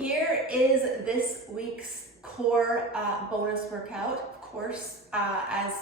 Here is this week's core bonus workout. Of course, as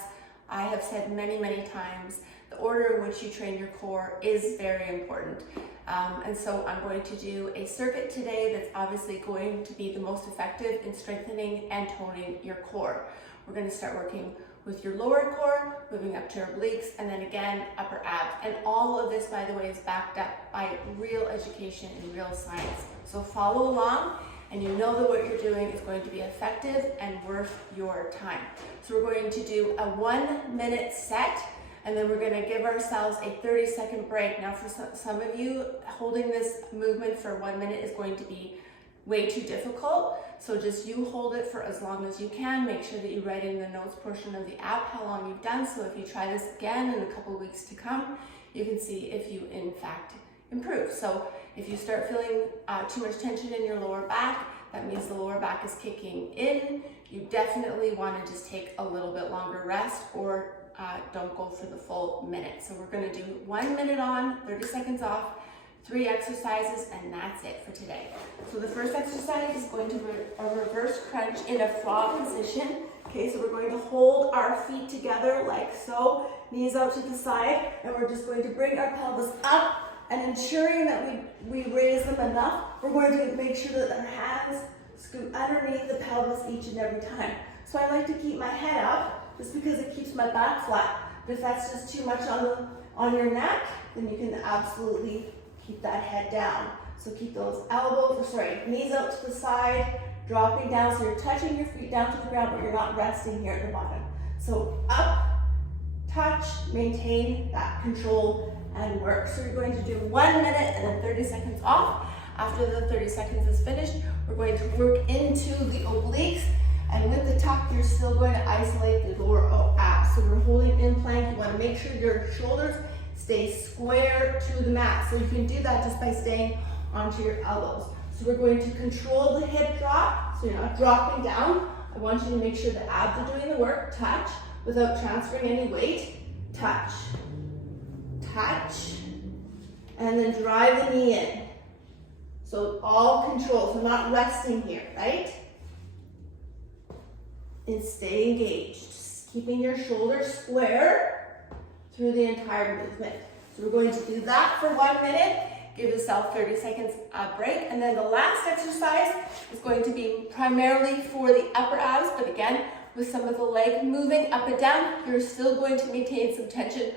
I have said many times, the order in which you train your core is very important. And so I'm going to do a circuit today that's obviously going to be the most effective in strengthening and toning your core. We're going to start working with your lower core, moving up to your obliques, and then again, upper abs. And all of this, by the way, is backed up by real education and real science. So follow along, and you know that what you're doing is going to be effective and worth your time. So we're going to do a 1 minute set, and then we're going to give ourselves a 30-second break. Now, for some of you, holding this movement for 1 minute is going to be way too difficult. So just you hold it for as long as you can. Make sure that you write in the notes portion of the app how long you've done. So if you try this again in a couple of weeks to come, you can see if you in fact improve. So if you start feeling too much tension in your lower back, that means the lower back is kicking in. You definitely want to just take a little bit longer rest, or don't go for the full minute. So we're going to do 1 minute on, 30 seconds off, 3 exercises, and that's it for today. So the first exercise is going to be a reverse crunch in a frog position. Okay, so we're going to hold our feet together like so, knees out to the side, and we're just going to bring our pelvis up, and ensuring that we raise them enough, we're going to make sure that our hands scoot underneath the pelvis each and every time. So I like to keep my head up just because it keeps my back flat. But if that's just too much on your neck, then you can absolutely keep that head down. So keep those knees out to the side, dropping down so you're touching your feet down to the ground, but you're not resting here at the bottom. So up, touch, maintain that control and work. So you're going to do 1 minute and then 30 seconds off. After the 30 seconds is finished, we're going to work into the obliques, and with the tuck, you're still going to isolate the lower abs. So we're holding in plank. You want to make sure your shoulders stay square to the mat. So you can do that just by staying onto your elbows. So we're going to control the hip drop, so you're not dropping down. I want you to make sure the abs are doing the work. Touch without transferring any weight. Touch, touch, and then drive the knee in. So all control, so not resting here, right? And stay engaged, just keeping your shoulders square through the entire movement. So we're going to do that for 1 minute, give yourself 30 seconds break, and then the last exercise is going to be primarily for the upper abs, but again, with some of the leg moving up and down, you're still going to maintain some tension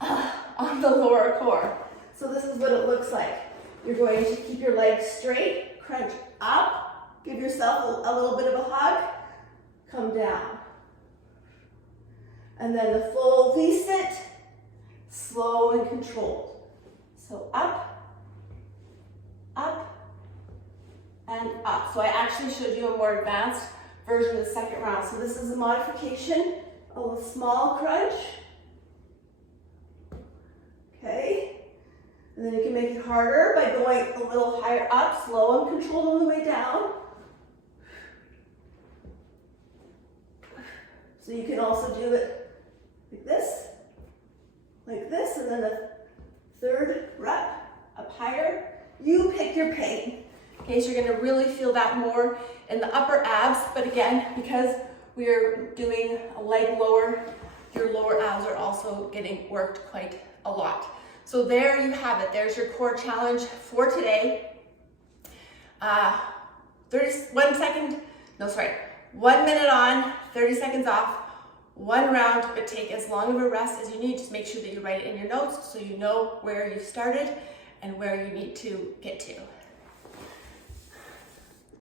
on the lower core. So this is what it looks like. You're going to keep your legs straight, crunch up, give yourself a little bit of a hug, come down. And then the full V-sit, slow and controlled. So up, up, and up. So I actually showed you a more advanced version of the second round. So this is a modification of a small crunch. Okay. And then you can make it harder by going a little higher up, slow and controlled on the way down. So you can also do it like this, and then the third rep up higher. You pick your pain. Okay, so you're gonna really feel that more in the upper abs, but again, because we are doing a leg lower, your lower abs are also getting worked quite a lot. So there you have it. There's your core challenge for today. 1 minute on, 30 seconds off, 1 round, but take as long of a rest as you need. Just make sure that you write it in your notes so you know where you started and where you need to get to.